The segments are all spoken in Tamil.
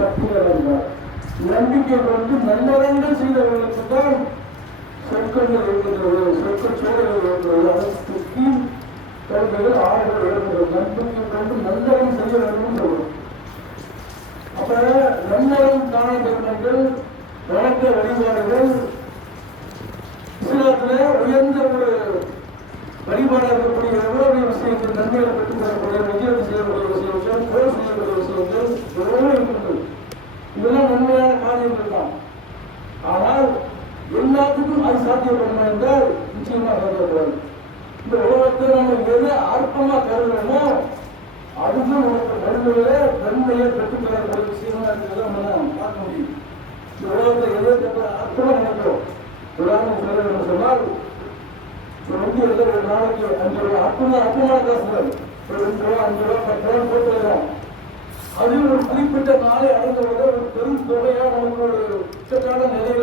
பட்டியல் நம்பிக்கை கொண்டு நல்லறங்கள் செய்தவர்களுக்கு தான் சொற்கங்கள் எழுதுகிறது, சொற்க சூழல்கள் எழுதுகிறது, அதற்கு கல்விகள் ஆறுகள் எழுதுகிறது. நம்பிக்கை கொண்டு நல்லறம் செய்ய வேண்டும் சொல்லும். அப்ப நல்லறம் காண தர்மங்கள், வணக்க வழிபாடுகள் இஸ்லாத்துல உயர்ந்த ஒரு வழிபாடாக இருக்கக்கூடிய எவ்வளவு விஷயங்கள், நன்மைகளை பெற்றுக் கொள்ளக்கூடிய விஜயம் செய்யக்கூடிய விஷயங்கள், போர் செய்யக்கூடிய விஷயங்கள் எவ்வளவு இருக்கின்றது. இதெல்லாம் நன்மையான காரியங்கள் தான். ஆனால் எல்லாத்துக்கும் அது சாத்தியப்படுமா என்றால் நிச்சயமா சாத்தியப்படாது. இந்த உலகத்தை நம்ம எதை அற்பமா கருதுறோமோ அதுதான் உனக்கு நன்மையில நன்மையை பெற்றுக்கொள்ளக்கூடிய விஷயமா இருக்கிறத நம்ம பார்க்க முடியும். இந்த உலகத்தை எதை அற்பமா நினைக்கிறோம். உதாரணம் சொல்ல சொன்னால் ஒரு நாளைக்கு 5 ரூபா அற்பமான காசு, ஒரு 2 ரூபா 5 ரூபா 10 ரூபா போட்டு வரோம். அது ஒரு குறிப்பிட்ட நாளை அடைந்தவரை ஒரு பெரும் தொகையா நமக்கு ஒரு உச்சக்கான நிலையில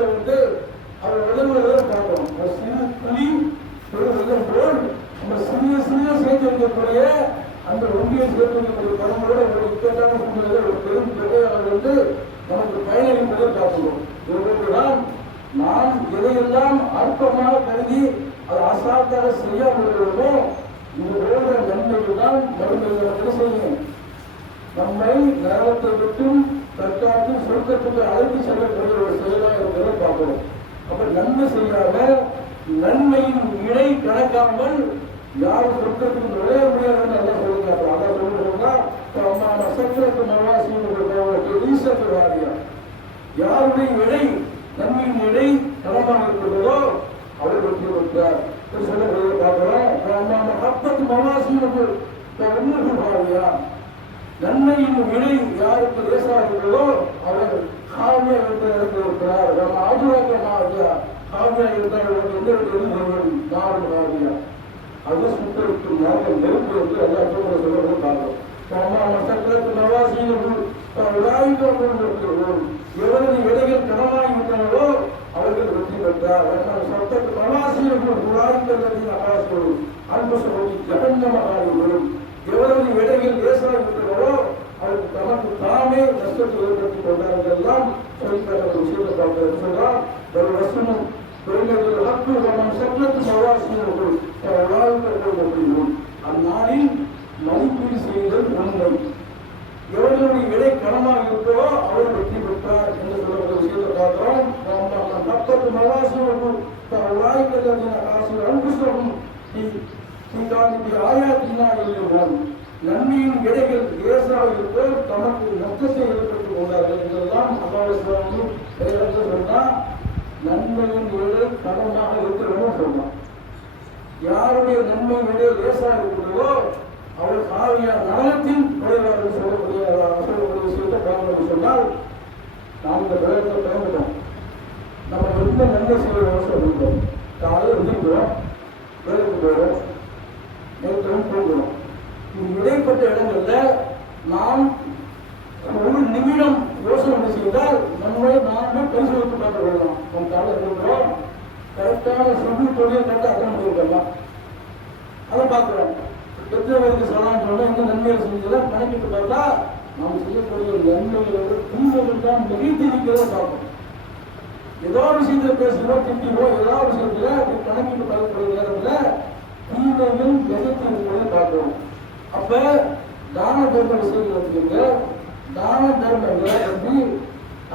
அவர் விளங்குவதை பார்க்கிறோம். சிறு துளி ஒரு வெள்ளம் போல் நம்ம சிறிய சேர்த்து வைக்கக்கூடிய அந்த ஒன்றியை சேர்த்து வைக்கக்கூடிய பணங்களோட ஒரு உச்சக்கான சூழ்நிலை ஒரு பெரும் தொகையாக நமக்கு பயனளிப்பதை பார்க்கிறோம். இதுதான் நாம் எதையெல்லாம் அற்பமாக கருதி அது அசாத்தாக செய்யாமல் இருக்கிறோமோ இது போன்ற நன்மைகள் தான் மருந்துகளை செய்யும். நம்மை நரகத்தை விட்டும் தற்காத்து சொர்க்கத்துக்கு அழைத்து செல்லக்கூடிய ஒரு செயலாக இருக்கிறத பார்க்கிறோம். அப்ப நன்மை செய்யாம நன்மையின் இணை கணக்காமல் யாரும் சொர்க்கத்துக்கு நுழைய முடியாதுன்னு எல்லாம் சொல்லிக்காட்டு. அதான் சொல்லுறோம்னா அம்மா சக்கரத்து மவாசியும் ஈசத்து வாரியா யாருடைய இணை நன்மையின் இணை கணமாக இருக்கிறதோ அவர் வெற்றி பெற்றார் சொல்லக்கூடிய பார்க்கிறோம். அம்மா அப்பத்து மவாசியும் வாரியா நன்மையின் விலை யாருக்கு லேசாக இருக்கிறதோ அவர் காவியா இருக்கிறார். நம்ம ஆஜராக மாறியா காவியா இருக்கிறவர்களுக்கு எந்த இடத்துல மாறும் காவியா அது சுத்தருக்கு மார்க்கம் நெருப்பு என்று எல்லா சொல்றது பார்க்கிறோம். சக்கரத்து நவாசியர்கள் எவரது இடையில் கனமாகி விட்டனரோ அவர்கள் வெற்றி பெற்றார். சட்டத்து நவாசியர்கள் குழாய்கள் ஆகாசோடு அன்பு சொல்லி ஜகஞ்சமாகும். எவரது இடையில் லேசாக இருக்கிறாரோ அவருக்கு தனக்கு தாமே நஷ்டத்தை ஏற்படுத்திக் கொண்டார்கள் எல்லாம் சொல்லிக்காட்ட விஷயத்தை பார்க்கிறது சொல்லலாம். ஒரு வசனம் சட்டத்து நவாசியர்கள் முடியும். அந்நாளில் மதிப்பீடு செய்தல் உண்மை. எவர்களுடைய விலை கனமாக இருக்கிறோ அவர் வெற்றி பெற்றார் என்று சொல்லக்கூடிய விஷயத்தை பார்க்கிறோம். சட்டத்து நவாசியர்கள் அன்புசம் நன்மையின் இடைகள் ஏசாக இருப்போர் தமக்கு நஷ்டத்தை ஏற்பட்டுக் கொண்டார்கள் என்றெல்லாம் சொன்னா நன்மையின் இடையே கடமாக இருக்கிறோம் சொல்லலாம். யாருடைய நன்மையின் இடையே லேசாக இருக்கிறதோ அவர் காவியா நலத்தின் நுழைவார்கள் சொல்லக்கூடிய விஷயத்தை பார்க்கணும் சொன்னால் நாம் இந்த விளையாட்டை பயன்பட்டோம். நம்ம எந்த நன்மை செய்யணும் சொல்லிட்டோம். காலையில் எழுந்திருக்கிறோம், வேலைக்கு போகிறோம், நேரத்திலும் போகிறோம். இடைப்பட்ட இடங்கள்ல நாம் ஒரு நிமிடம் யோசனை செய்தால் நம்மளை நாமே பரிசோதித்து பார்த்து கொள்ளலாம். நம் காலையில் இருக்கிறோம், கரெக்டான சொல்லி தொழிலை கரெக்டாக அட்டன் பண்ணிருக்கலாம். அதை பார்க்கிறோம். எத்தனை பேருக்கு சொல்லலாம் சொன்னா இந்த நன்மையை செஞ்சதை கணக்கிட்டு பார்த்தா நாம் செய்யக்கூடிய நன்மைகளோட தீமைகள் தான் மிகைத்து இருக்கிறத பார்ப்போம். ஏதோ விஷயத்துல பேசுகிறோம், திட்டிடுவோம், ஏதாவது விஷயத்துல கணக்கிட்டு பார்க்கக்கூடிய நேரத்துல தீமைகள் மிகைத்து இருக்கிறத பார்க்கிறோம். அப்ப தான தர்ம விஷயங்கள் இருக்குங்க. தான தர்மங்களை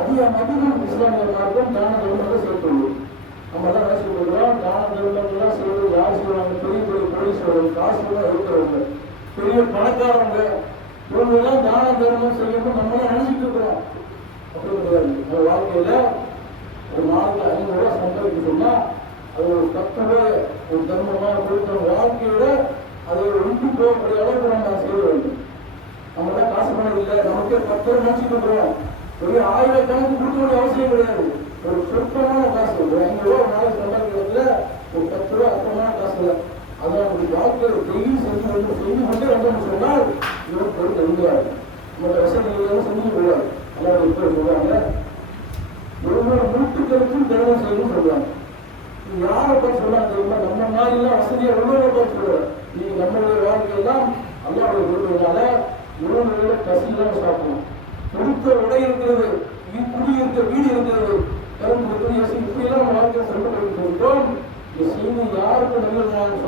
அதிகம் இஸ்லாமிய மார்க்கம் தான தர்மத்தை சேர்த்துள்ளோம். நம்ம தான் என்ன சொல்றோம், தான தர்மங்கள்லாம் செய்வது யார் செய்வாங்க? பெரிய பெரிய கோடீஸ்வரர்கள், காசுலாம் இருக்கிறவங்க, பெரிய பணக்காரங்க, இவங்கெல்லாம் தான தர்மம் செய்யணும் நம்ம தான் நினைச்சிட்டு இருக்கிறோம். அப்படி கிடையாது. நம்ம வாழ்க்கையில ஒரு நாளைக்கு 500 ரூபாய் சம்பாதிக்க சொன்னா அது ஒரு 10 ரூபாய் ஒரு தர்மமாக கொடுத்த வாழ்க்கையில அதை ஒரு விட்டு போகக்கூடிய அளவுக்கு நம்ம செய்ய வேண்டும். நம்ம தான் காசு பணம் இல்லை, நமக்கே 10 ரூபாய் நினைச்சிட்டு இருக்கிறோம். ஒரு 1000 கணக்கு கொடுக்க வேண்டிய அவசியம் கிடையாது. ஒரு சொற்பமான காசு, ஒரு 5 ரூபா ஒரு நாளைக்கு சம்பாதிக்கிறதுல ஒரு 10 ரூபா அற்பமான காசு இல்லை. அதை நம்முடைய வாழ்க்கையில் டெய்லி செய்து கொண்டே வந்தோம்னு சொன்னால் இவருக்கு ஒரு நன்மையாது. நம்மளோட வசதிகள் செஞ்சு போவார். அல்லாத பேர் சொல்றாங்க, ஒவ்வொரு நூற்றுக்களுக்கும் தர்மம் செய்யணும்னு சொல்றாங்க. யாரை பார்த்து சொல்லாங்க தெரியுமா? நம்ம மாதிரிலாம் வசதியை உள்ளவரை பார்த்து சொல்றாரு. நீங்க நம்மளுடைய வாழ்க்கையெல்லாம் அல்லாவுடைய விருதுனால உணவுகளை பசியில்லாம சாப்பிடணும். உடுத்த உடை இருக்கிறது, குடியிருக்க வீடு இருக்கிறது, இப்படியெல்லாம் நம்ம வாழ்க்கை சொல்லப்பட்டிருக்கிறோம். இந்த செய்தி யாருக்கு நல்லது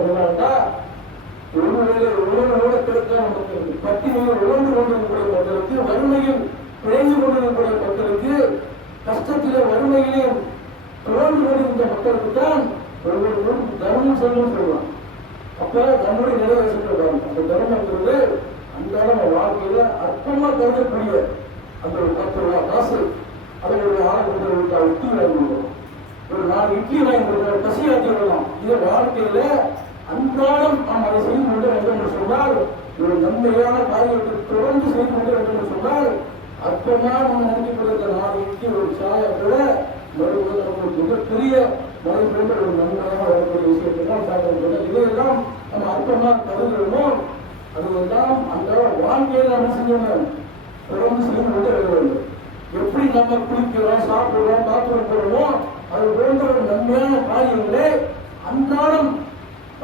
சொல்லாட்டா, ஒருவேளை உணவோட கிடைக்காத மக்களுக்கு, பட்டினியில் உணர்ந்து கொண்டிருக்கக்கூடிய மக்களுக்கு, வறுமையில் பிழைந்து கொண்டிருக்கக்கூடிய மக்களுக்கு, கஷ்டத்திலே வறுமையிலேயும் தொடர்ந்து கொண்டிருந்த மக்களுக்கு தான் ஒருவரும் தர்மம் செய்யணும் சொல்லலாம். அப்ப நம்முடைய நிறைவேற்ற அந்த தர்மங்கிறது அன்றாட வாழ்க்கையில அற்பமா கருதக்கூடிய அந்த ஒரு 10 ரூபாய் காசு, அதை ஒரு ஆளுநர் இட்லி வாங்கி கொடுக்கணும், ஒரு 4 இட்லி வாங்கி கொடுக்கணும், பசியாற்றி விடலாம். இதை வாழ்க்கையில அன்றாடம் நாம் அதை செய்து கொண்டு வேண்டும் என்று சொன்னால், ஒரு நன்மையான காரியத்தை தொடர்ந்து செய்து கொண்டு வேண்டும் என்று சொன்னால், அற்பமா நம்ம நினைக்கக்கூடிய 4 இட்லி ஒரு சாயை கூட மறுபடியும் நமக்கு மிகப்பெரிய மழை போன்ற ஒரு நன்மையாக வரக்கூடிய விஷயத்தை தான் பார்க்கணும். இதையெல்லாம் நம்ம அற்பமா கருதுகிறோமோ அதுவெல்லாம் அந்த வாழ்க்கையை நம்ம செய்யணும், தொடர்ந்து செய்து கொண்டு வர வேண்டும். எப்படி நம்ம குளிக்கிறோம், சாப்பிடுறோம், பாத்திரம் போடுறோமோ அது போன்ற ஒரு நன்மையான காரியங்களே அன்றாடம்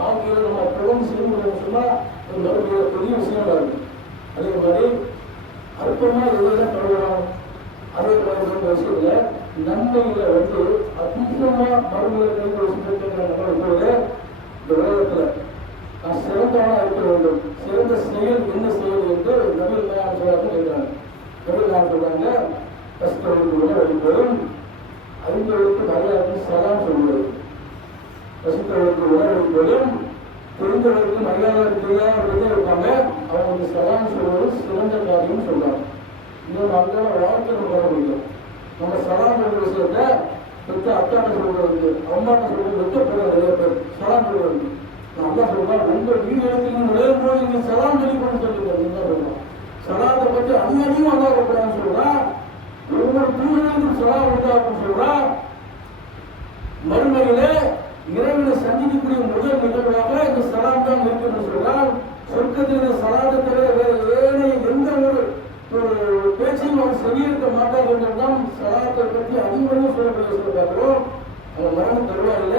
வாழ்க்கையில் நம்ம தொடர்ந்து செய்யணும் சொன்னா ஒரு நல்ல பெரிய விஷயம் இருக்கு. அதே மாதிரி அற்பமா எதெல்லாம் கருதுறோம், அதே மாதிரி விஷயத்துல நன்மைகளை அதிகமா மருந்துகளை போது இந்த உலகத்துல நான் சிறந்தவனா இருக்க வேண்டும், சிறந்த செயல் என்ன செயல் என்று நபிகள் நாயகம் சொல்றாங்க. நபிகள் நாயகம் சொல்றாங்க, கஷ்டங்களுக்கு உணவளிப்பதும், அறிந்தவர்களுக்கு மரியாதைக்கு சலாம் சொல்வது, கஷ்டங்களுக்கு உணவளிப்பதும், தெரிந்தவர்களுக்கு மரியாதை தெரியாத இருப்பாங்க, அவங்களுக்கு சலாம் சொல்வது சிறந்த காரியம் சொல்றாங்க. இன்னும் அந்த வாழ்க்கை வர முடியும். நம்ம சலாம் சொல்ற விஷயத்த பெற்ற அக்காட்ட சொல்றது, அம்மாட்ட சொல்றது வெட்டப்படுற நிறைய பேர் சலாம் சொல்றது. நான் அல்லா சொல்றேன், உங்க வீடுகளுக்கு நீங்க நுழையும் போது நீங்க சலாம் சொல்லிக்கணும்னு சொல்லுங்க. சொல்றோம் சலாத்தை பற்றி அதிகமாக உண்டாகக்கூடாதுன்னு சொல்றா, ஒவ்வொரு வீடுகளுக்கும் சலாம் உண்டாகும் சொல்றா. மறுமையிலே இறைவனை சந்திக்கக்கூடிய முதல் நிகழ்வாக இந்த சலாம் தான் இருக்குன்னு சொல்றால், சொர்க்கத்தில் சலாத்தை தவிர வேறு ஏனைய எந்த ஒரு பேச்சையும் அவர் செவியிருக்க மாட்டார் என்றுதான் சலாத்தை பற்றி அதிகமாக சொல்லக்கூடிய பார்க்கிறோம். அந்த மரண தருவாயில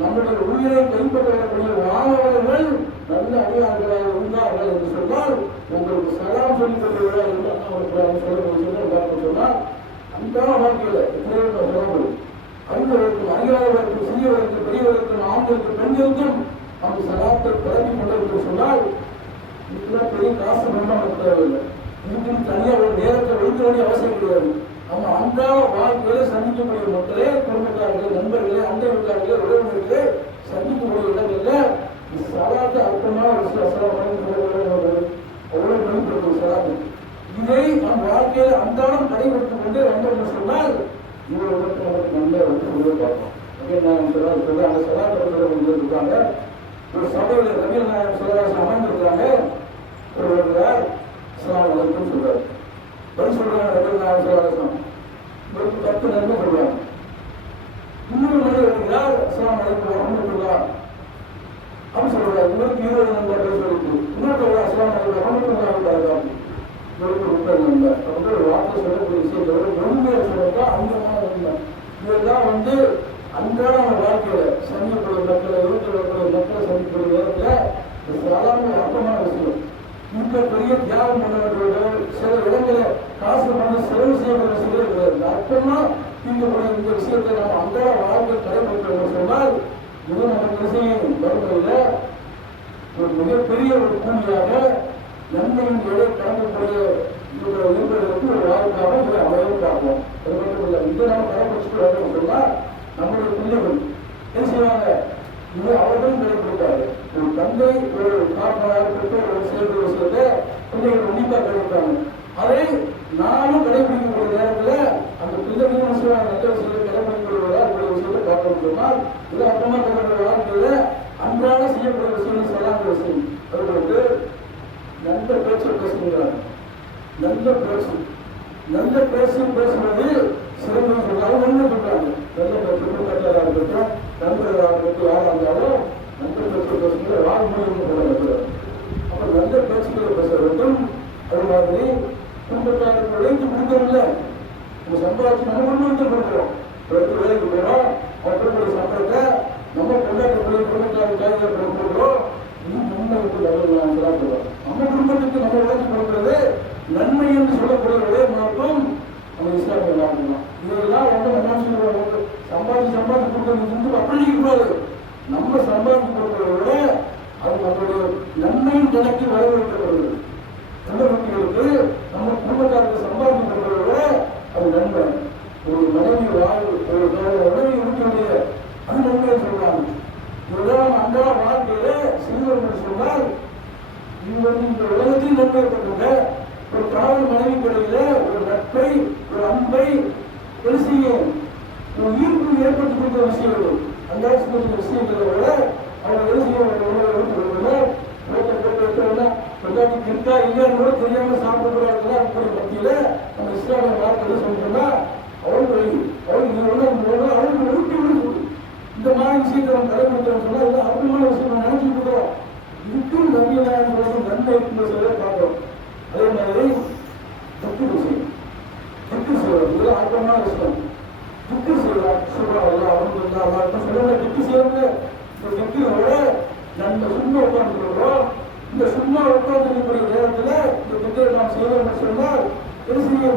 நம்முடைய உயிரை கைப்பற்ற வரக்கூடிய மாணவர்கள் நல்ல அதிகாரிகளாக இருந்தார்கள் என்று சொன்னால், உங்களுக்கு சலாம் சொல்லிக் கொள்கிறார் என்று சொல்லக்கூடிய சொன்னால், அந்த வாழ்க்கையில எத்தனையோ சொல்ல முடியும். அறிந்தவருக்கும் அறியாதவருக்கும் சிறியவருக்கும் பெரியவருக்கும் ஆண்களுக்கும் பெண்களுக்கும் அந்த சலாத்தை பரப்பி கொண்டிருக்கும் சொன்னால், இதுதான் பெரிய காசு பண்ண தேவையில்லை. இதுக்கு தனியாக ஒரு நேரத்தை வைக்க வேண்டிய அவசியம் கிடையாது. அவங்க அன்றாட வாழ்க்கையில சந்திக்கக்கூடிய மக்களே, குடும்பக்காரர்களே, நண்பர்களே, அந்த வீட்டார்களே, உறவினர்களே சந்திக்கக்கூடிய இடங்கள்ல சலாத்து அர்த்தமான அவ்வளவு மதிப்பிருக்கும் சலாத்து. இதை நம் வாழ்க்கையில அன்றாடம் கடைபிடித்துக் கொண்டு வந்தோம்னு சொன்னால் இவர்களுக்கு நமக்கு நல்ல வந்து பார்ப்போம். அந்த சலாத்து இருக்காங்க. ஒரு சபையில ரவியல் நாயகம் சிவராசன் அமர்ந்திருக்கிறாங்க. ஒருவர் சொல்றாரு, பதில் சொல்றாங்க. ரவியல் நாயகம் சிவராசன் 10 நன்மை சொல்றாங்க. இன்னொரு மனிதர் இருக்கிறார், அஸ்ஸலாமு அலைக்கும் வரஹ்மத்துல்லாஹ் அப்படின்னு சொல்றாரு. உங்களுக்கு 20 நண்பர்கள் சொல்லிட்டு இன்னொரு அஸ்ஸலாமு அலைக்கும் வரஹ்மத்துல்லாஹி வபரகாத்துஹு உங்களுக்கு 30 நண்பர் வந்து ஒரு வார்த்தை சொல்லக்கூடிய விஷயத்தோட உண்மையை சொல்றதா அங்கமான உண்மை. இதெல்லாம் வந்து அன்றாட வாழ்க்கையில சந்திக்கக்கூடிய மக்களை, இருக்கக்கூடிய மக்களை சந்திக்கக்கூடிய நேரத்துல சாதாரண அர்த்தமான விஷயம். மிக பெரிய தியாகம் பண்ண வேண்டிய சில இடங்களை காசு பண்ண செலவு செய்யக்கூடிய விஷயம் கிடையாது. அர்த்தமா இந்த விஷயத்தை நம்ம அன்றாட வாழ்க்கை கடைபிடிக்கிறோம் சொன்னால், இது நமக்கு விஷயம் வறுமையில ஒரு மிகப்பெரிய ஒரு கூலியாக நன்மையின் எடை கடந்தக்கூடிய இவர்களுக்கு ஒரு வாழ்க்கையாக இதை அமையும் பார்ப்போம். அது மட்டும் இல்லை, இதை நம்ம கடைபிடிச்சுட்டு வரணும் சொன்னால் நம்முடைய பிள்ளைகள் என்ன செய்வாங்க, இது அவர்களும் கடைபிடித்தாரு. ஒரு தந்தை ஒரு காரணமாக ஒரு செயல்பட விஷயத்தை பிள்ளைகள் உன்னிப்பாக கடைபிடித்தாங்க. அதை நானும் கடைபிடிக்கக்கூடிய நேரத்தில் அந்த பிள்ளைகளும் நல்ல விஷயத்தை கடைபிடிக்கிறதா விஷயத்தை பார்க்கணும் சொன்னால், இது அப்புறமா தன்னுடைய வாழ்க்கையில அன்றாட செய்யக்கூடிய விஷயம் சொல்லாத விஷயம். அவர்களுக்கு நல்ல பேச்சு பேசுகிறார், நல்ல பேச்சு, நல்ல பேசுவது சிறந்த சொல்றாங்க. நல்ல சொல்றாங்க, நல்ல குடும்பத்தாராக இருக்கட்டும், நண்பர்களாக இருக்கட்டும், யாராக இருந்தாலும் நல்ல பேச்சு பேசுகிற வாழ்மொழி சொல்றாங்க. அப்ப நல்ல பேச்சுக்களை பேச வேண்டும். அது மாதிரி குடும்பத்தாருக்கு உழைத்து கொடுக்கறதில்ல, நம்ம சம்பாதிச்சு நம்ம குடும்பத்தை கொடுக்குறோம். வேலைக்கு போகிறோம், அவர்களுடைய சம்பளத்தை நம்ம கொண்டாடக்கூடிய குடும்பத்தாருக்கு கொடுக்குறோம். இன்னும் முன்னே நல்ல சொல்றோம். நம்ம குடும்பத்துக்கு நம்ம உழைச்சி கொடுக்கறது நன்மை என்று சொல்லக்கூடிய ஒரே மார்க்கம் நம்ம இஸ்லாமிய மார்க்கம் தான். இதெல்லாம் என்ன சொல்லுவாங்க, சம்பாதிச்சு கொடுக்கறது அப்படி கூடாது. நம்ம சம்பாதிச்சு கொடுக்கிறத விட அது நம்மளுடைய நன்மையின் கணக்கு வரவேற்கப்படுது. குடும்பங்களுக்கு நம்ம குடும்பத்தாருக்கு சம்பாதிச்சு கொடுக்கிறத விட அது நன்மை. ஒரு மனைவி ஒரு மனைவி இருக்கக்கூடிய அது நன்மை சொல்றாங்க. இதெல்லாம் அன்றாட வாழ்க்கையில சிறுவர்கள் சொன்னால் இவங்க இந்த உலகத்தில் நன்மைப்பட்டுங்க. ஒரு காவல் மனைவி கடையில ஒரு நட்பை, ஒரு அன்பை செய்யும், ஒரு ஈர்ப்பு ஏற்படுத்தி கொடுக்கிற விஷயங்கள் அந்த விஷயங்களை விட அவங்க இருக்கா இல்லையான்னு கூட தெரியாம சாப்பிடக்கூடாதுன்னா அப்படி மத்தியில நம்ம இஸ்லாமிய வார்த்தை சொல்றோம்னா அவங்களுக்கு ஒழுக்கி விழுந்து இந்த மாதிரி விஷயத்தை நம்ம கடைபிடிக்கிறோம் சொன்னா இது அற்புதமான விஷயம் நினைச்சுட்டு இருக்கிறோம். இதுக்கும் நம்பினாலும் நன்மை சொல்ல பார்க்கிறோம். அதே மாதிரி துக்கு விஷயம், துக்கு செய்வது இதெல்லாம் அற்புதமான விஷயம். துக்கு செய்யலாம் சொல்றாங்க அவங்க சொல்லுங்க துக்கு செய்யறது. இந்த துக்கியோட நம்ம சும்மா உட்காந்துருக்கிறோம். இந்த சும்மா உட்காந்துருக்கக்கூடிய நேரத்துல இந்த துக்கை நாம் செய்யணும்னு சொன்னால்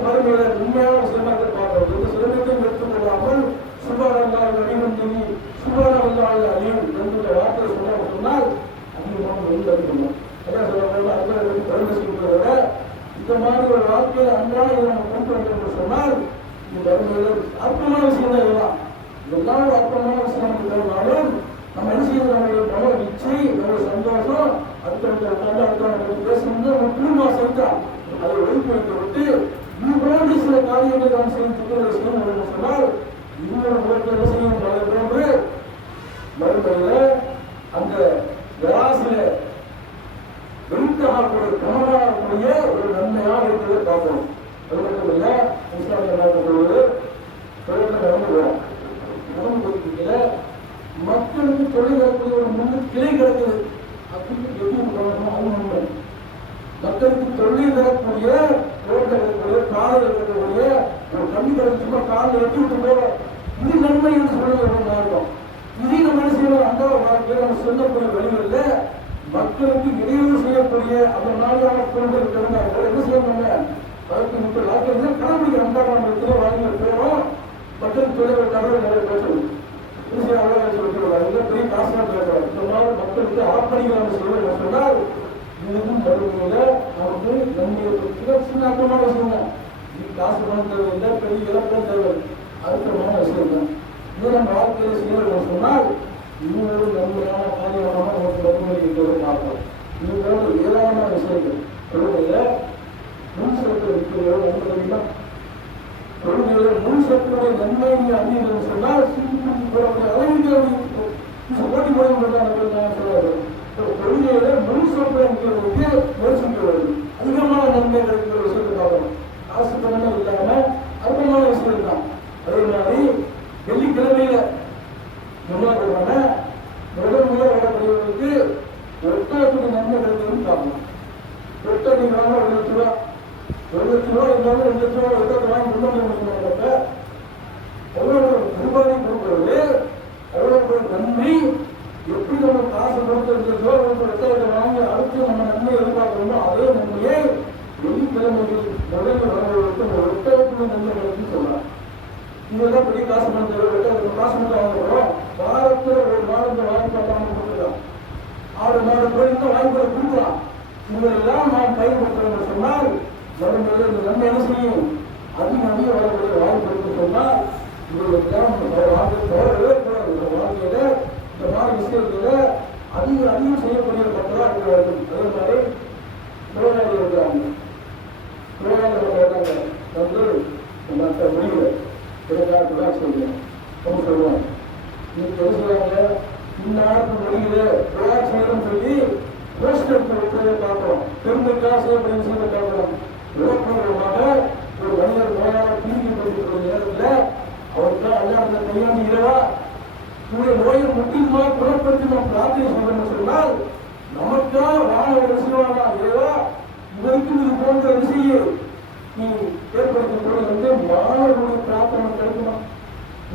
மறுமையில உண்மையான விஷயமாக பார்க்கிறோம். இந்த சிலமைக்கும் எடுத்துக்கொள்ளாமல் சுபாரங்கால் அடிவந்தி சுபாரங்கால் அழியும் என்ற வார்த்தையை சொன்னால் அதிகமாக வெளியிடணும். அதான் சொல்ல கருணை செய்வதை இந்த மாதிரி ஒரு வாழ்க்கையை அன்றாட நம்ம கொண்டு வந்தோம் என்று சொன்னால் இந்த அற்புதமான விஷயம் தான் இதெல்லாம். இதெல்லாம் ஒரு அற்புதமான விஷயம் நமக்கு தருவாலும் நம்ம என்ன செய்யணும், நம்மளுடைய மன இச்சை, நம்மளுடைய சந்தோஷம் அடுத்தவங்க பேசணும் நம்ம குடும்ப சேர்த்தான் அதை ஒழிப்பு வைத்து விட்டு இதுபோன்று சில காரியங்களை நாம் செய்யும் சொன்னால் இன்னொரு முறையில் செய்யும் போன்று மறுமையில அந்த விராசில வெளித்தாகக்கூடிய கனவாகக்கூடிய ஒரு நன்மையாக இருக்கிறதை பார்க்கணும். அது மட்டும் இல்ல இஸ்லாமிய நடந்து மக்களுக்கு தொழில் வரக்கூடிய ஒரு முன்னு கிளை கிடக்குது அப்படின்னு எப்படி சொல்லணும். அவங்க மக்களுக்கு தொழில் தரக்கூடிய ரோட்டில் இருக்கக்கூடிய காலில் இருக்கக்கூடிய ஒரு கண்ணி கிடைச்சுமா காலில் எட்டி விட்டு போறோம். இது நன்மை என்று சொல்லுங்க இருக்கும். இதை நம்ம என்ன செய்யணும், அந்த வாழ்க்கையை நம்ம சொல்லக்கூடிய வழிகளில் மக்களுக்கு இடையூறு செய்யக்கூடிய அந்த நாளான பொருட்கள் இருந்தாங்க என்ன செய்யணுங்க அதற்கு முப்பது லாக்கள் கடைபிடிக்கிற அன்றாட நம்ம வாழ்க்கையில் போகிறோம். மக்களுக்கு தொழில் தகவல் நிறைய பேசணும். பெரிய காசு இந்த மாதிரி மக்களுக்கு ஆப்பணிகள் செய்வது சொன்னால் இதுவும் மறுமையில நமக்கு நன்மையை பற்றி சின்ன அர்த்தமான விஷயம் தான். இது காசு பணம் தேவையில்லை, பெரிய இலக்கம் தேவை, அர்த்தமான விஷயம் தான். இது நம்ம வாழ்க்கையில் செய்வது சொன்னால் இன்னொரு நன்மையான காரியமாக நமக்கு மறுமையை இருக்கிறது பார்ப்போம். இது போன்ற ஏராளமான விஷயங்கள் தொழுகையில முன் செலுத்த இருக்கிறதோ நன்மை தொழுகையில முன் செலுத்துடைய நன்மை அப்படின்னு சொன்னால் அளவுக்கு போட்டி போட சொல்றாரு. தொழுகையில முன் செலுத்துறதுக்கு முயற்சிக்கிறது அதிகமான நன்மை கிடைக்கிற விஷயத்தை பார்க்கணும். காசு பணம் இல்லாம அதிகமான விஷயம் தான். அதே மாதிரி வெள்ளிக்கிழமையில முன்னாடி முதல் வரக்கூடியவர்களுக்கு ஒட்டகத்துக்கு நன்மை கிடைக்கிறதுன்னு பார்க்கணும். ஒட்டகம் நீங்க வாங்க 1,00,000 இருந்தாலும் 2,00,000 ஒட்டகத்தை வாங்கி முன்னாடி முடிக்கிறப்ப எவ்வளவு ரூபாய் கொடுக்கிறது, எவ்வளவு நன்மை. எப்படி நம்ம காசு கொடுத்து ஒட்டகத்தை வாங்கி அடுத்து நம்ம நன்மை எதிர்பார்க்கிறோமோ அதே நன்மையை வெள்ளிக்கிழமைகள் முதல் வரவர்களுக்கு ஒரு ஒட்டகத்துக்கு நன்மை கிடைக்குன்னு சொல்லலாம். இதெல்லாம் பெரிய காசு பண்ண தேவை, காசு மட்டும் வாங்குறோம். வாரத்தில் ஒரு மாதத்தை வாங்கி பார்க்காம கொடுக்கலாம். 6 மாத கோயில் வாங்கி கொடுக்கலாம். இதெல்லாம் நாம் பயன்படுத்துறோம் சொன்னால் வரும்போது இந்த நன்மை என்ன செய்யும், அதிக வரக்கூடிய வாய்ப்பு சொன்னால் இதெல்லாம் வாழ்க்கையில இந்த மாதிரி விஷயத்துல அதிகம் செய்யக்கூடிய மக்களாக இருக்கிறார்கள். அதே மாதிரி நோயாளி இருக்கிறாங்க. நோயாளிகள் வந்து மற்ற முடிவு இதற்காக சொல்லுவேன் சொல்லுவாங்க. நீங்க என்ன சொல்லுவாங்க, இந்நாட்டு மொழியில விளையாட்டு சொல்லி போஸ்டர் பார்க்கிறோம். பெருமைக்காக செய்யக்கூடிய விஷயத்தை பார்க்கிறோம். விளக்குறதுமாக ஒரு மனிதர் நோயாளர் தீர்க்கக்கூடிய நேரத்தில் அவருக்கு அல்லாத கையாண்டு இரவா நோயை முற்றிலுமாக குணப்படுத்தி நாம் பிரார்த்தனை செய்யணும்னு சொன்னால் நமக்கா வாழ ஒரு செய்வானா இரவா இவருக்கு இது போன்ற விஷயம் நீ ஏற்படுத்தும் வந்து மாணவர்களுடைய பிரார்த்தனை கிடைக்கணும்.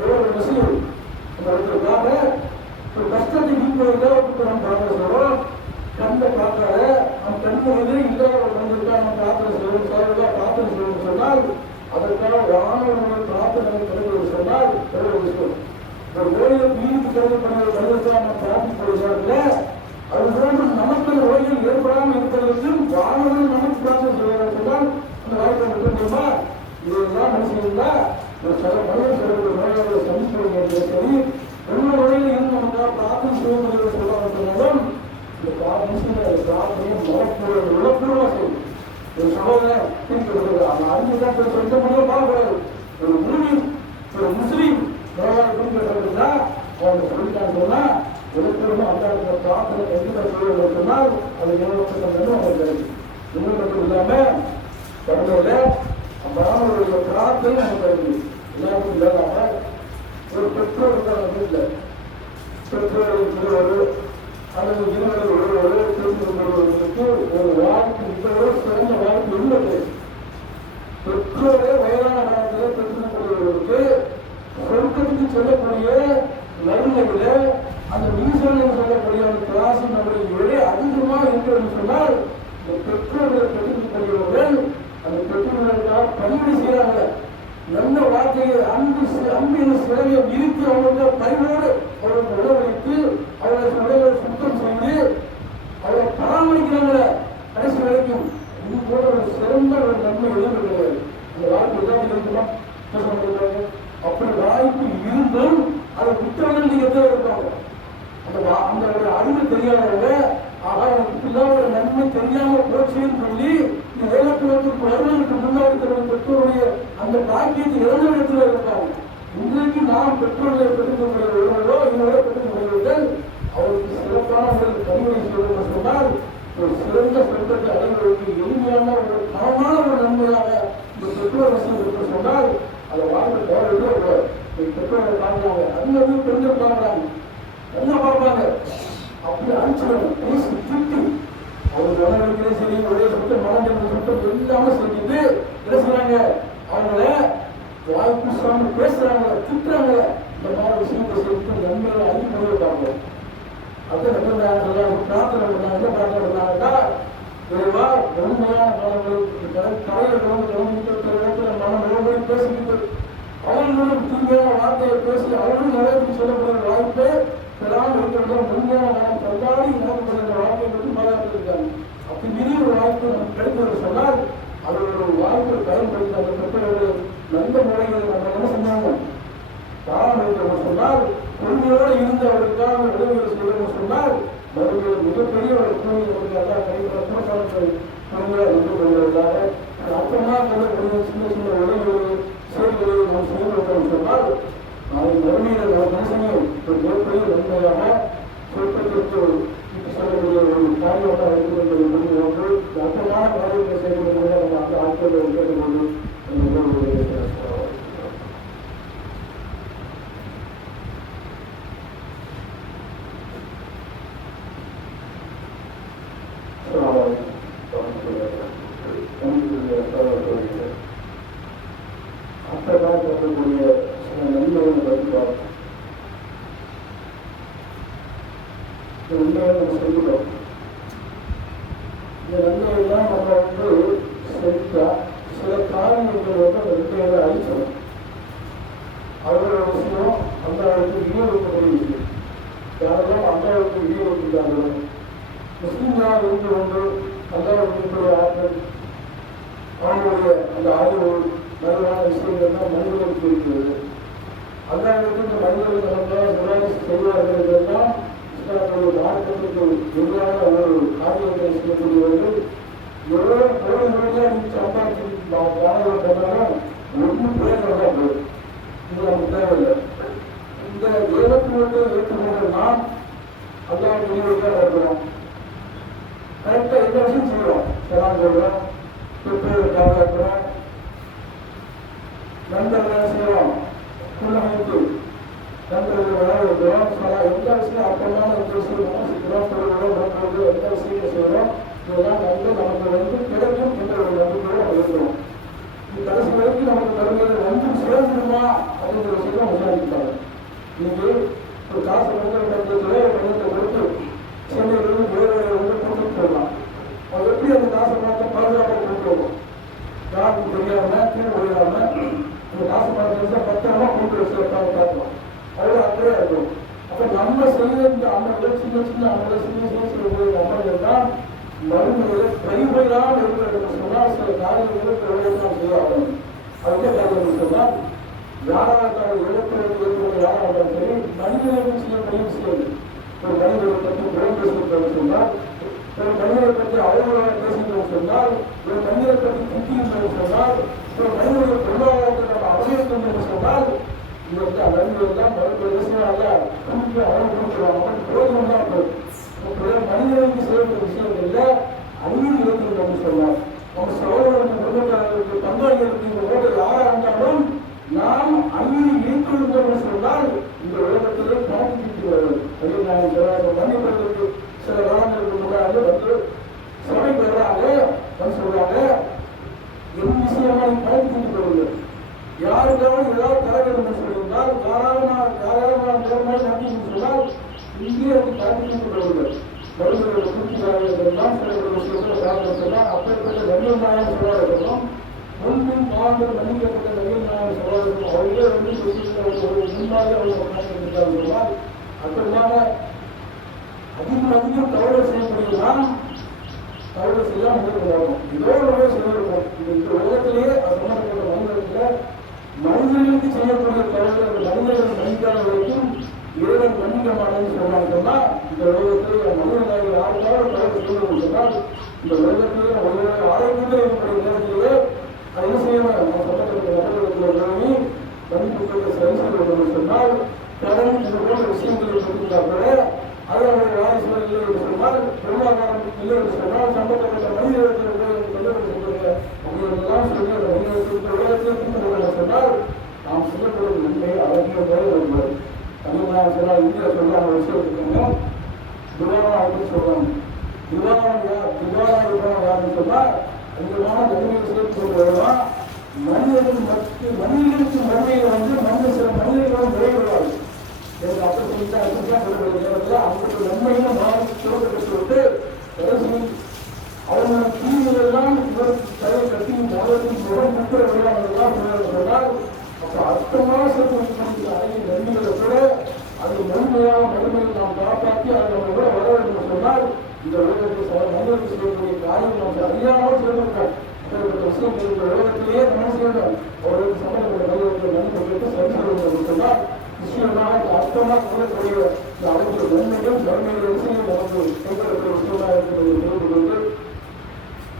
ஒரு விஷயம் ஒருத்தருக்காக ஒரு கஷ்டத்தை நீக்குவதற்காக நம்ம பிரார்த்தனை செய்வோம். கண்ணை பார்க்காத நம் கண்மொழியிலே இல்லாத ஒரு மனிதருக்காக நம்ம பிரார்த்தனை செய்வோம். ஒரு ஓய்வு வீட்டுக்கு கருதப்படுகிற கருதற்கான பிரார்த்திக்கப்படுகிறார்கள். அது போன்று நமக்கு ஓய்வில் ஏற்படாமல் இருக்கிறதுக்கு வானவர்கள் நமக்கு பிரார்த்தனை செய்வார்கள். அந்த வாய்ப்பை முடியுமா? இதெல்லாம் மனுஷங்களா ஒரு சில மனிதர் சில நோயாளிகளை சந்திக்க சரி ஒவ்வொரு வழியில் இருந்து நமக்காக பிரார்த்தனை செய்ய முடியும் சொன்னாலும் இந்த பிரார்த்தனையை இழப்பூர்வமா செய்யும். ஒரு சகோதரன் அறிஞ்சுதான் சொல்ல முடியும் பார்க்கக்கூடாது. ஒரு மூமின் ஒரு முஸ்லீம் நோயாளி குறிப்பிட்டா அவங்க சொல்லிட்டாங்க சொன்னா இழப்பூர்வமா அந்த பிரார்த்தனை கண்டிப்பா செய்ய சொன்னால் அது இழப்பூர்வம் அவங்க கிடைக்கும். இன்னும் மட்டும் இல்லாம கடவுள அவருடைய பிரார்த்தனை நமக்கு இருக்கு. எல்லாருக்கும் இல்லாம ஒரு பெற்றோர் வீட்டில் பெற்றோர் அல்லது இருவர் ஒருவர் தெரிந்து கொள்வதற்கு ஒரு வாய்ப்பு இப்போது சிறந்த வாய்ப்பு உள்ளது. பெற்றோரே வயதான காலத்தில் பெற்றுக் கொள்வதற்கு சொர்க்கத்துக்கு செல்லக்கூடிய நன்மையில அந்த ஈஸ்வரன் சொல்லக்கூடிய அந்த கிளாஸ் நம்முடைய விட அதிகமாக இருக்கிறது சொன்னால் இந்த பெற்றோர்களை பெற்றுக் கொள்கிறவர்கள் அந்த பெற்றோர்களுக்காக பணிவிடை செய்யறாங்க. நல்ல வார்த்தையை அன்பின் சிறையை விரித்து அவர்களுக்கு பரிவோடு அவர்களுக்கு உணவளித்து அவர்களுக்கு உடலை சுத்தம் செய்து அவரை பராமரிக்கிறாங்க கடைசி வரைக்கும். இது போல ஒரு சிறந்த ஒரு நன்மை எழுதுகிறது. அந்த வாய்ப்பு எதாவது இருக்குமா? அப்படி வாய்ப்பு இருந்தும் அதை விட்டவர்கள் நீங்க எத்தனை இருப்பாங்க? அந்த ஒரு அறிவு தெரியாதவங்க ஆக எனக்கு ஒரு நன்மை தெரியாம போச்சுன்னு சொல்லி இந்த ஏகத்துவத்திற்கு வருவதற்கு முன்னாடி பெற்றோருடைய அந்த பாக்கியத்தை இறந்த இடத்துல இருக்காங்க. இன்றைக்கு நாம் பெற்றோர்களை பெற்றுக் கொள்கிறவர்களோ இவரை பெற்றுக் கொள்கிறவர்கள் அவருக்கு சிறப்பான முறையில் பணிவிடை செய்வது சொன்னால் ஒரு சிறந்த சொந்தத்தை அடைவதற்கு எளிமையான ஒரு தரமான ஒரு நன்மையாக இந்த பெற்றோர் வசதி என்று சொன்னால் அதை வாழ்க்கை தேவையில்லை. பெற்றோரை பார்க்கிறாங்க, அது பெண்கள் பார்க்கிறாங்க, என்ன பார்ப்பாங்க, அப்படி அனுப்பிச்சிடணும் பேசி திட்டி அவங்க உணவுகளே சரி ஒரே சுத்தம் மனதில் சுத்தம் எல்லாமே செஞ்சுட்டு பேசுறாங்க. அவங்கள வாய்ப்பு சாமி பேசுறாங்க, திட்டுறாங்க. இந்த மாதிரி விஷயத்தை செய்து நன்மைகளை அதிகமாக அதை பிரார்த்தனை பண்ணாங்க. என்ன பிரார்த்தனை பண்ணாங்கன்னா விரைவா உண்மையான கலையில் மனம் பேசிக்கிட்டு அவர்களும் தூய்மையான வார்த்தையை பேசி அவர்களும் நிறைவேற்றி சொல்லப்படுகிற வாய்ப்பை பெறாமல் இருக்கிற உண்மையான மனம் கொண்டாடி நடக்கப்படுகிற வாய்ப்பை பற்றி பாராட்டியிருக்காங்க. அப்படி மீறி ஒரு வாய்ப்பு நமக்கு கிடைத்தது சொன்னால் அவர்களுடைய வாய்ப்பை பயன்படுத்தி அந்த பெற்றவர்கள் நல்ல முறைகளை நம்ம என்ன செஞ்சாங்க பராமரிக்க சொன்னால் உண்மையோடு இருந்து அவர்களுக்காக உதவிகள் செய்யணும் சொன்னால் அவர்கள் மிகப்பெரிய ஒரு கோயில் எல்லாம் கைவிட இருந்து கொள்வதற்காக அப்புறமா சின்ன சின்ன உதவிகளை செயல்களை நாம் செய்யணும் சொன்னால் நாளை மறுமையில் ஒரு மனுஷனையும் ஒரு மிகப்பெரிய நன்மையாக சொற்பத்திற்கு சொல்லக்கூடிய ஒரு காரியமாக வைத்துக் கொண்டது ஒன்று அற்பமான காரியங்களை செய்யக்கூடிய நம்ம அந்த ஆட்களை கேட்டுக்கொண்டு இருக்கக்கூடிய சில நன்மைகளை பற்றி பார்ப்போம். இந்த நன்மையை நம்ம சொல்லிட்டோம். இந்த நன்மையெல்லாம் நம்ம செஞ்சா சில காரியங்கள் அந்த நன்மைகளை அழிச்சோம். அவரோட விஷயம் அந்த அளவுக்கு விநியோகிக்கக்கூடிய விஷயம். யாரெல்லாம் அந்த அளவுக்கு விநியோகிக்கிறாங்களோ முஸ்லீம்களாக இருந்து கொண்டு அந்த அளவுக்கு ஆட்கள் அவங்களுடைய அந்த அறிவு மறுவான விஷயங்கள் தான் மனிதர்களுக்கு இருக்கிறது. அந்த அளவுக்கு இந்த மனிதர்கள் நம்ம செய்வார்கள் தான் இஸ்லாமுடைய மார்க்கத்துக்கு எதிரான ஒரு காரியங்களை செய்யக்கூடியவர்கள் எவ்வளோ கோடி கோடியாக சம்பாதிச்சு பாடல்கள் பண்ணாலும் ஒன்றும் பிரயோஜனம் தான் போகுது. இது நமக்கு தேவையில்லை. இந்த ஏகத்துவத்தை ஏற்றுக்கொண்ட நாம் அல்லாஹ் விநியோகிக்காக இருக்கிறோம். கரெக்டாக எந்த விஷயம் செய்கிறோம், செலாம் சொல்கிறோம், பெற்றோருக்காக இருக்கிறோம், நண்பர்களை செய்கிறோம், குழந்தைக்கு நண்பர்கள் விளையாடுகிறோம். எந்த விஷயம் அற்பமான எந்த விஷயம் செய்கிறோம், பொருள்களோ நண்பர்களோ எந்த விஷயத்தை செய்கிறோம், இதெல்லாம் நமக்கு கிடைக்கும் என்ற ஒரு நம்பிக்கையோடு நம்ம இருக்கிறோம். இது கடைசி வரைக்கும் நமக்கு தருமையில் சேர்ந்துடுமா அப்படிங்கிற விஷயம் விசாரிக்கிறாங்க. இன்னைக்கு ஒரு காசு பணத்தை கொடுத்து சென்னையிலிருந்து வேறு கூட்டிட்டு போடலாம். அது எப்படி அந்த காசு பணத்தை பாதுகாப்பாக கொடுத்துருவோம், யாருக்கும் தெரியாம கீழே விழுகாம அந்த காசு பணத்தை பத்திரமா கூட்டு வச்சு பார்க்கலாம். அவ்வளோ அப்படியே சின்ன சின்ன அமல்கள் தான் மறுமையில கைபெறாம இருக்கிறது சொன்னால் சில காரியங்களை பிரயோஜனம் செய்ய ஆகும். அதுக்கே காரியம் சொன்னால் யாராக இழப்பு யாராக சரி மனிதர்களுக்கு சில பயிர் செய்யுது. ஒரு மனிதரை பற்றி புறம் பேசுகிறோம் சொன்னால், ஒரு மனிதரை பற்றி அவர்களாக பேசுகிறோம் சொன்னால், ஒரு மனிதரை பற்றி திட்டிக்கிறோம் சொன்னால், ஒரு மனிதனுடைய பொருளாதாரத்தை நம்ம அவசியம் சொன்னால், இதற்கு நன்மைகள் தான் மறுபடியும் குறிப்பிட்டு அவன் கொடுக்குறாங்க. அவன் பிரயோஜனம் தான் மனிதனுக்கு செய்யக்கூடிய விஷயங்கள்ல அநீதி இழக்கிறோம்னு சொன்னார். நம்ம சகோதரர்களுக்கு குடும்பத்தார்களுக்கு பங்காளிகளுக்கு இந்த ஓட யாரா இருந்தாலும் நாம் அநீதி இணைத்துள்ளோம்னு சொன்னால் இந்த உலகத்திலே காட்டிட்டு மன்னிப்பதற்கு சில காலங்களுக்கு முன்னாடி வந்து சபைக்கு வர்றாங்க சொல்றாங்க, என் விஷயமா காட்டிட்டு வருவது யாருக்காவது ஏதாவது தர வேண்டும் சொல்லியிருந்தால் யாராவது சொன்னால் இங்கே அது காட்டிட்டு வருவது மருந்துகளை குறிப்பிட்டார்கள் சில விஷயத்தில் காரணம் சொன்னால் அப்பேற்பட்ட நவீன நாயகம் சொல்லாதவர்களும் முன்பின் பாவங்கள் மன்னிக்கப்பட்ட நவீன நாயகம் சொல்லாதவர்களும் அவர்களே வந்து ஒரு முன்பாக அவர்கள் சொன்னால் அற்புதமாக அதிகம் தவறு செய்யக்கூடியதான் தவறு செய்யாமல் இருக்கணும். இதோடு செய்திருக்கோம். இந்த உலகத்திலேயே அது சம்பந்தப்பட்ட மனிதர்கள் மனிதர்களுக்கு செய்யக்கூடிய தவறுகள் மனிதர்கள் மன்னிக்காதவர்களுக்கும் இறைவன் மன்னிக்க மாட்டேன்னு சொன்னாங்கன்னா இந்த உலகத்திலே மனிதர்கள் யாருக்காவது தவறு செய்யணும் சொன்னால் இந்த உலகத்திலே ஒருவரை ஆரோக்கியத்தில் இருக்கக்கூடிய நேரத்திலேயே அது என்ன செய்யணும். நம்ம சம்பந்தப்பட்ட நபர்களுக்கு மன்னிப்புகளை சரி செய்யணும் சொன்னால் கடன் இது போன்ற விஷயங்களை கொடுத்தா கூட அது அவருடைய வாரிசுகள் இல்லை என்று சொன்னால் பொருளாதாரம் இல்லை என்று சொன்னால் சம்பந்தப்பட்ட மனிதர்கள் சொல்லுங்க அப்படின்றதான் சொல்லி அந்த மனிதர்களுக்கு சொன்னால் நாம் சொல்லக்கூடிய நன்மை அழகிய வருவார். தமிழ்நாடு சொன்னால் இந்தியா சொல்லாம விஷயத்துக்குங்க திவானா அப்படின்னு சொல்றாங்க. திவானா யாருன்னு சொன்னால் அதிகமான நன்மையை சேர்த்து சொல்றதுதான் மனிதர்களுக்கு மனிதர்கள் வந்து மனித சில மனிதர்களும் விரைவிடாது. எனக்கு அப்படி சொல்லிட்டு அவங்களுக்கு நன்மையில சொல்லிட்டு அவங்க தீவிரெல்லாம் இவர் தலை கட்டி முகம் முக்கிற விளையாடுறதுலாம் சொன்னால் அப்போ அர்த்தமாக சொல்லக்கூடிய அழகிய நன்மைகளை கூட அது முழுமையான மறுமையில் நாம் காப்பாற்றி அதை நம்ம கூட வர வேண்டும் சொன்னால் இந்த உலகத்தை மனிதர்கள் செய்யக்கூடிய காரியம் நமக்கு அறியாமல் செய்திருக்காங்க. விஷயங்கள் இந்த உலகத்திலேயே நம்ம செய்யணும். அவர்களுக்கு சம்பந்தப்பட்ட மனிதர்கள் மனிதர்களுக்கு சரி செய்ய சொன்னால் விஷயமாக அர்த்தமாக சொல்லக்கூடிய அவருடைய நன்மைகள் நன்மைகள் விஷயம் நமக்கு கைப்பற்ற விஷயமாக இருக்கிறது தெரிந்து கொண்டு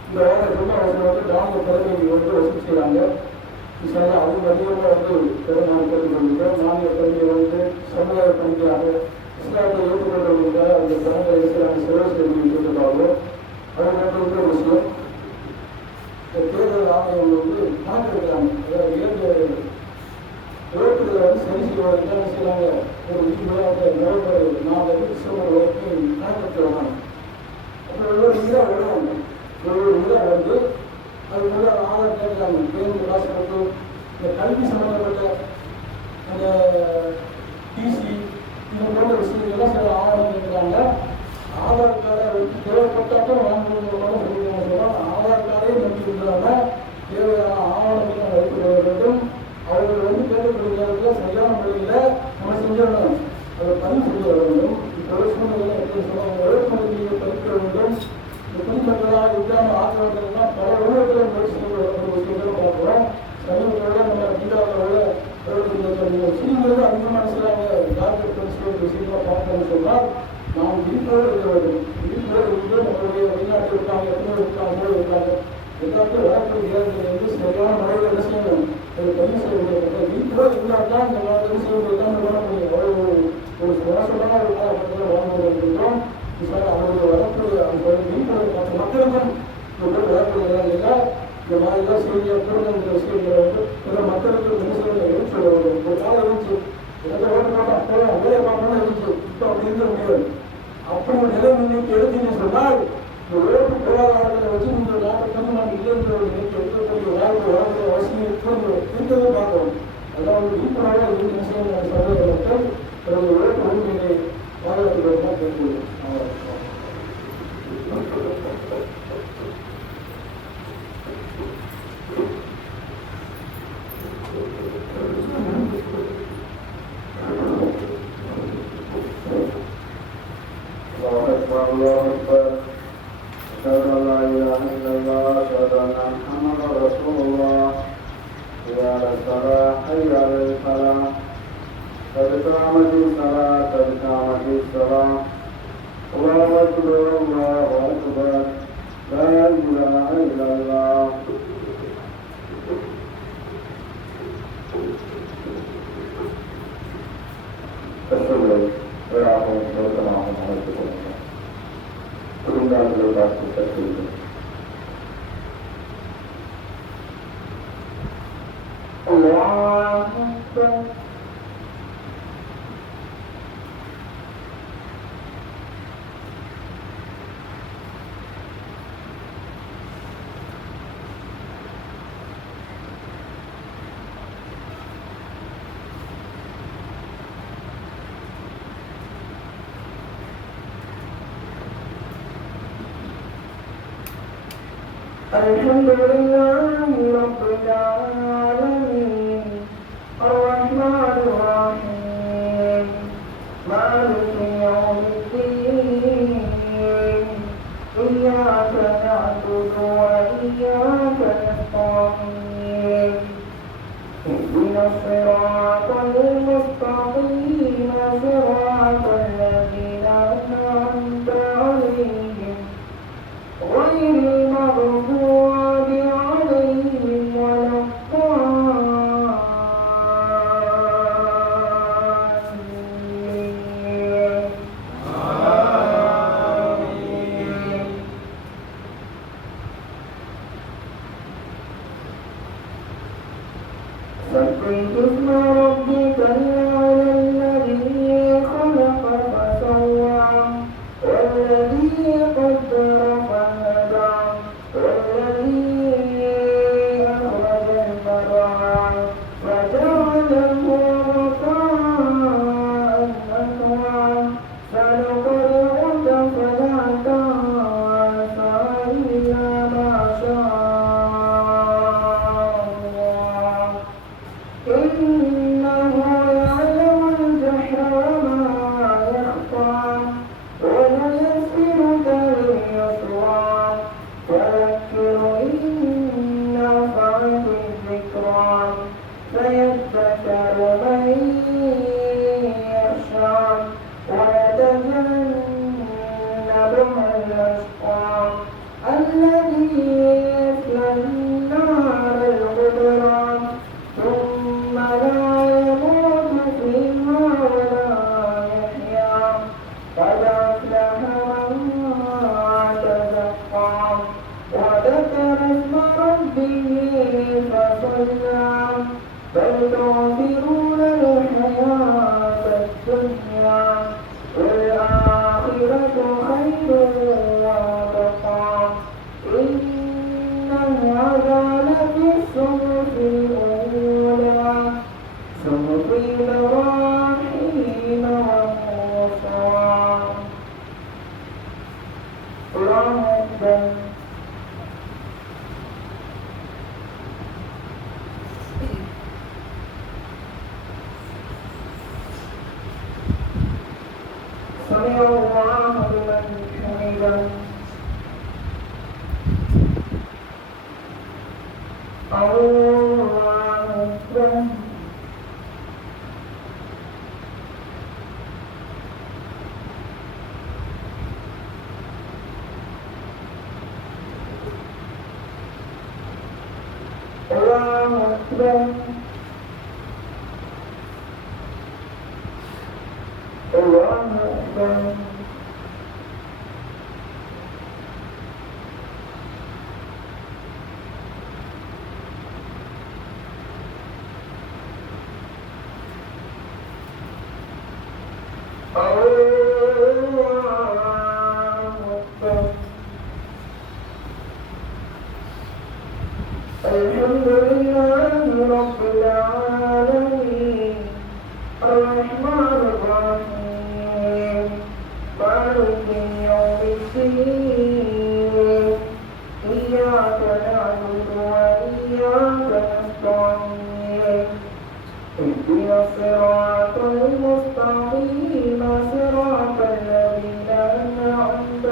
இந்த வாரம் வந்து கிராம தலைமையை வந்து வசதி செய்கிறாங்க. அவங்க அதிகமாக வந்து பெருமாள் கேட்டுக்கொள்கிறோம். மாநில கல்வியை வந்து சமுதாய பணிக்காக இஸ்லாத்தை ஏற்றுக்கொண்டவர்களுக்காக அந்த பணங்களை இருக்கிறாங்க செலவு செய்து கேட்டுருக்காங்க. அது வந்து ஒரு விஷயம். தேர்தல் ஆணையம் வந்து கணக்கெடுக்கிறாங்க. அதாவது ரோட்டுகளை வந்து சரி செய்வாங்க. என்ன செய்யறாங்க, ஒரு நவம்பர் 4 டிசம்பர் வரைக்கும் கணக்கெடுக்கிறாங்க. அப்புறம் ஒரு இதாக வருவாங்க. ஒரு இதாக வந்து அது வந்து ஆதார் கேட்குறாங்க. பேருந்து காசு கொடுத்து இந்த கல்வி சம்பந்தப்பட்ட அந்த டிசி இந்த போன்ற விஷயங்கள்லாம் சில ஆவணம் இருக்கிறாங்க. ஆதார் கார்டை வச்சு தேவைப்பட்டாலும் வாங்கணும்னு சொல்லியிருக்காங்க. ஆதார் கார்டே நம்பி இருக்கிறாங்க. தேவையான ஆவணங்களை வைத்துக் கொள்ள வேண்டும். அவர்கள் வந்து கேட்கக்கூடிய சரியான முறையில் நம்ம செஞ்சிடணும். அதை பதிவு செய்ய வேண்டும். இப்போ சூழ்நிலை எப்படி சொல்லுவாங்க, வேட்புமதியை பதிக்க வேண்டும். இந்த குடிமக்களாக இல்லாமல் ஆக்கிரமிக்கிறதுனா பல உலகத்தில் முயற்சி செய்யக்கூடிய விஷயங்களும் பார்க்குறோம். சமீபத்தோட நம்ம இந்தியாவோட சீனியர்கள் அதிகமாக செய்கிறாங்க. டாக்டர் செய்யக்கூடிய விஷயங்களை பார்க்கணும்னு சொன்னால் நாம் வீட்டோடு இருக்க வேண்டும். வீட்டோடு இருந்து நம்மளுடைய வெளிநாட்டில் இருக்காங்க, எத்தனை இருக்காங்க இருக்காங்க எல்லாத்தையும் வரக்கூடிய நேரத்தில் வந்து சரியான முறையில் என்ன செய்யணும், அதை பதிவு செய்ய முடியாது. வீட்டோடு இருந்தால் தான் இந்த பதிவு செய்ய எல்லாமே பண்ண முடியும். அவ்வளோ ஒரு சுவாசமான ஒரு காலகட்டத்தில் வாழ்ந்து வருகின்றோம். அவருடைய வரக்கூடிய அந்த வீட்டோட மற்ற மக்களுக்கும் வரக்கூடிய நேரங்களில் இந்த மாதிரிலாம் செய்தியை திருநெல்வேலி விஷயங்களை வந்து சில மக்களுக்கு மினிஸ்டர்கள் எடுத்து சொல்ல வேண்டும். ஒரு காலம் இருந்துச்சு, எந்த ஓட்டு போட்டால் அப்போதான் வேலை பார்க்கணும்னு இருந்துச்சு. இப்போ அப்படி இருக்க முடியாது. அப்படி ஒரு நிலை இன்னைக்கு எடுத்தீங்கன்னு சொன்னால் இந்த ஓட்டு பொருளாதாரத்தில் வச்சு இந்த நாட்டுக்கு நம்ம இல்லைன்ற ஒரு நிலைக்கு எடுக்கக்கூடிய வாழ்க்கை அவசியம் இருக்கிறது பார்க்கணும். அதாவது விழிப்புணர்வாக இந்த விஷயம் சமூக மக்கள் தன்னுடைய ஓட்டு உரிமையை பாதுகாத்துக்கிறது தான் கேட்கணும். الله أكبر أشهد أن لا إله إلا الله أشهد أن محمدا رسول الله حي على الصلاة حي على الفلاح قد قامت الصلاة قد قامت الصلاة الله أكبر الله أكبر لا إله إلا الله Rasulullah berahmatullahi wabarakatuh. Turunkan lepas tersebut. Allahu Akbar. Alhamdulillahi Rabbil Alamin Ar-Rahmanir Rahim Maliki Yawmiddin Iyyaka na'budu wa iyyaka nasta'in Ihdinas siratal mustaqim siratal ladzina an'amta 'alaihim ghairil maghdubi 'alaihim waladdallin. Amin. Sabbih isma rabbikal a'la alladhi khalaqa fasawwa walladhi qaddara fahada walladhi akhraja al-mar'a faja'alahu ghitha'an ahwa sanuqri'uka fala tansa illa ma sha'a إنه يعلم الجهر وما يخفى ونيسرك لليسرى فذكر إن نفعت الذكرى سيذكر من يخشى ويتجنبها الأشقى الذي يصلى النار الكبرى ثم لا يموت فيها ولا يحيا قد أفلح من تزكى وذكر اسم ربه فصلى بل تؤثرون الحياة الدنيا والآخرة خير وأبقى إن هذا لفي الصحف الأولى صحف إبراهيم وموسى. الله أكبر. سمع الله لمن حمده. الله أكبر. الله أكبر. الله أكبر. الحمد لله رب العالمين الرحمن الرحيم مالك يوم الدين إياك نعبد وإياك نستعين اهدنا الصراط المستقيم صراط الذين أنعمت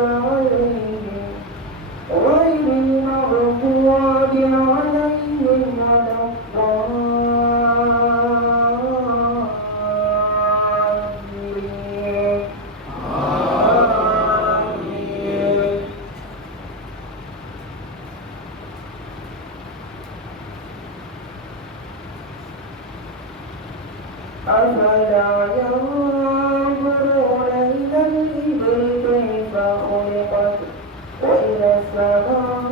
أفلا ينظرون إلى الإبل كيف خلقت وإلى السماء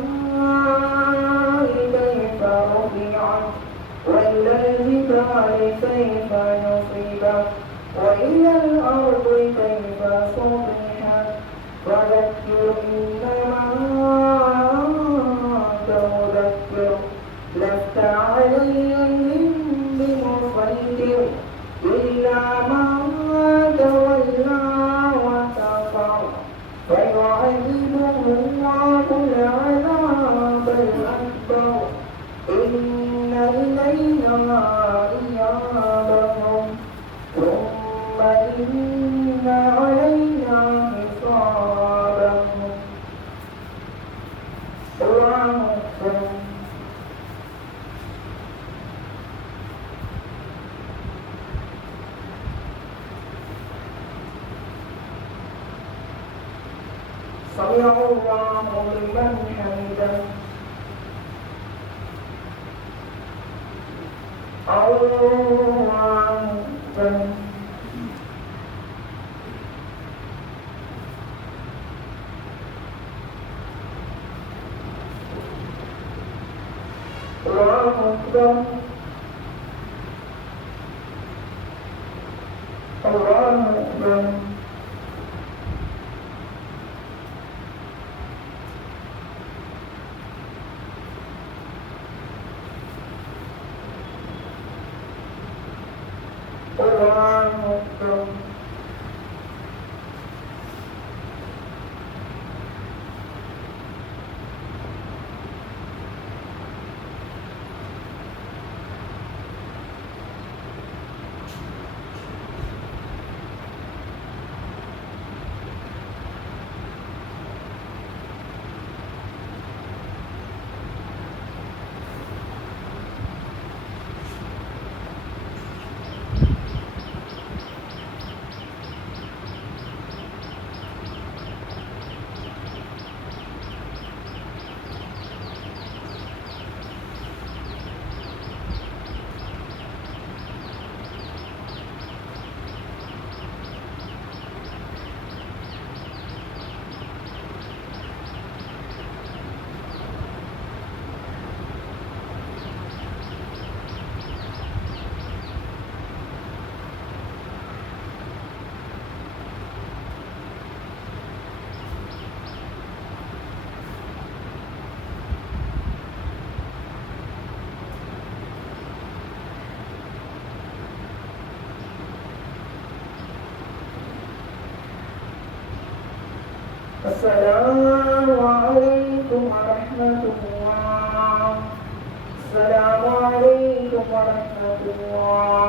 كيف رفعت وإلى الجبال كيف نصبت وإلى الأرض كيف سطحت فذكر إنما أنت مذكر لست عليهم بمسيطر إلا من تولى وكفر فيعذبه الله العذاب الأكبر إن إلينا إيابهم ثم إن علينا حسابهم. الله أكبر. سمع الله لمن حمده. الله أكبر. الله أكبر. الله أكبر. الله أكبر. السلام عليكم ورحمة الله. السلام عليكم ورحمة الله.